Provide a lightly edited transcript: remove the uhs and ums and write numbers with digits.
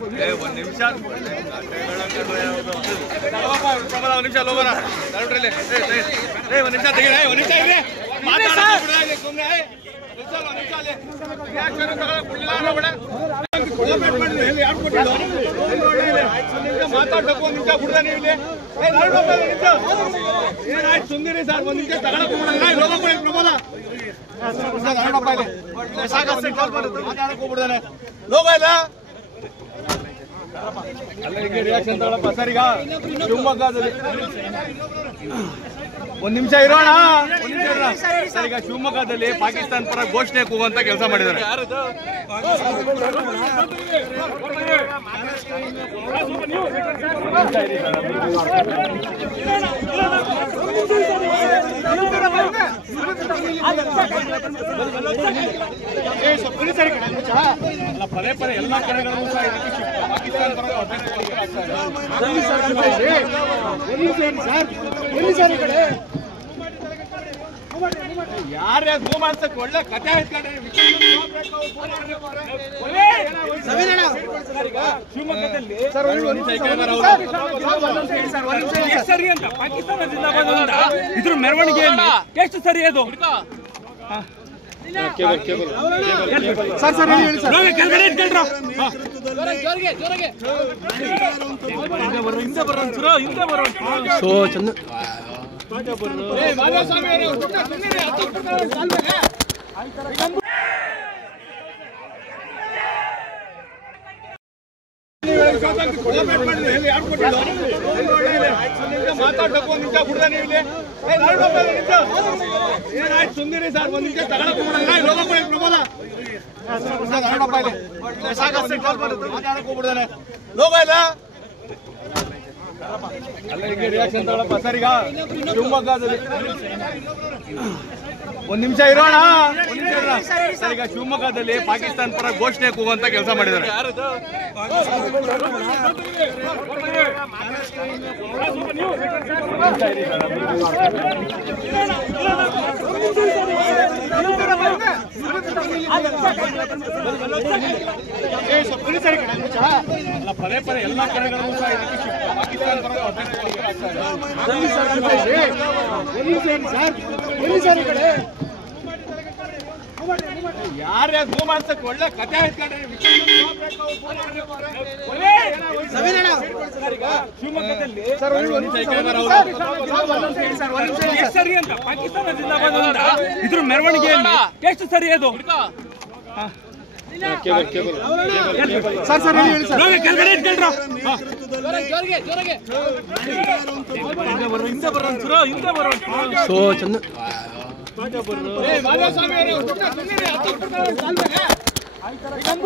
ಒಂದು ನಿಮಿಷ ಲೋಗೋಣ ಒಂದು ನಿಮಿಷ ತೆಗಿ ಒಂದು ನಿಮಿಷ ಇದೆ ಮಾತಾಡ್ಬೇಕು ಒಂದು ನಿಮಿಷ ಬಿಡ್ದ ನೀವು ಇಲ್ಲಿ ಏನಾಯ್ತು ಸುಂದಿರಿ ಸರ್ ಒಂದು ನಿಮಿಷ ತಗೊಳಕ್ ಪ್ರಬೋಧ ಮಾತಾಡಕ್ ಹೋಗ್ಬಿಡ್ದಾನೆ ಲೋಗೋ ಇಲ್ಲ ಅಲ್ಲ ಹಿಂಗೆ ರಿಯಾಕ್ಷನ್ ತಗೊಳಪ್ಪ ಸರ್. ಈಗ ಶಿವಮೊಗ್ಗದಲ್ಲಿ ಒಂದ್ ನಿಮಿಷ ಇರೋಣ ಸರ್. ಈಗ ಶಿವಮೊಗ್ಗದಲ್ಲಿ ಪಾಕಿಸ್ತಾನ ಪರ ಘೋಷಣೆ ಕೂಗುವಂತ ಕೆಲಸ ಮಾಡಿದ್ದಾರೆ. ಪದೇ ಪದೇ ಎಲ್ಲ ಕಡೆಗಳಲ್ಲೂ ಸಹ ಪಾಕಿಸ್ತಾನ ಪರ ಯಾರ್ಯಾರು ಭೂಮ ಅಂತ ಒಳ್ಳೆ ಕಥೆ ಹೇಳ್ಕೊಂಡ್ರೆ ಶಿವಮೊಗ್ಗದಲ್ಲಿ ಸರಿ ಅಂತ ಪಾಕಿಸ್ತಾನ ಜಿಂದಾಬಾದ್ ಅಂತ ಇದ್ರ ಮೆರವಣಿಗೆಯಲ್ಲಿ ಎಷ್ಟು ಸರಿ ಅದು ಸರ್ ಸರ್ ಕೆಳಗಡೆ ಇಟ್ಕೊಳ್ರ ಹಿಂದೆ ಬರೋ ಸೊ ಚಂದ ಮಾತಾಡ್ಬೇಕು ಒಂದು ನಿಮಿಷ ಬಿಡ್ದ ನೀವು ಇಲ್ಲಿ ಏನಾಯ್ತು ಸುಂದಿರಿ ಸರ್ ಒಂದು ನಿಮಿಷ ತಗೊಳಕ್ ಪ್ರಬೋಧ ಮಾತಾಡಕ್ ಹೋಗ್ಬಿಡ್ದಾನೆ ಲೋಗೋ ಇಲ್ಲ ಅಲ್ಲ ಹಿಂಗೆ ರಿಯಾಕ್ಷನ್ ತಗೊಳಪ್ಪ ಸರ್. ಈಗ ಶಿವಮೊಗ್ಗದಲ್ಲಿ ಒಂದ್ ನಿಮಿಷ ಇರೋಣ ಸರ್. ಈಗ ಶಿವಮೊಗ್ಗದಲ್ಲಿ ಪಾಕಿಸ್ತಾನ ಪರ ಘೋಷಣೆ ಕೂಗುವಂತ ಕೆಲಸ ಮಾಡಿದ್ದಾರೆ. ಪದೇ ಪದೇ ಎಲ್ಲ ಕಡೆಗಳಲ್ಲೂ ಸಹ ಪಾಕಿಸ್ತಾನ ಪರ ಯಾರ್ಯಾರು ಭೂಮ ಅಂತ ಒಳ್ಳೆ ಕಥೆ ಹೇಳ್ಕೊಂಡ್ರೆ ಶಿವಮೊಗ್ಗದಲ್ಲಿ ಸರಿ ಅಂತ ಪಾಕಿಸ್ತಾನ ಜಿಂದಾಬಾದ್ ಅಂತ ಇದ್ರ ಮೆರವಣಿಗೆಯಲ್ಲಿ ಎಷ್ಟು ಸರಿ ಅದು ಸರ್ ಸರ್ ಕೆಳಗಡೆ ಇಟ್ಕೊಳ್ರ ಹಿಂದೆ ಬರೋ ಸೊ ಚಂದ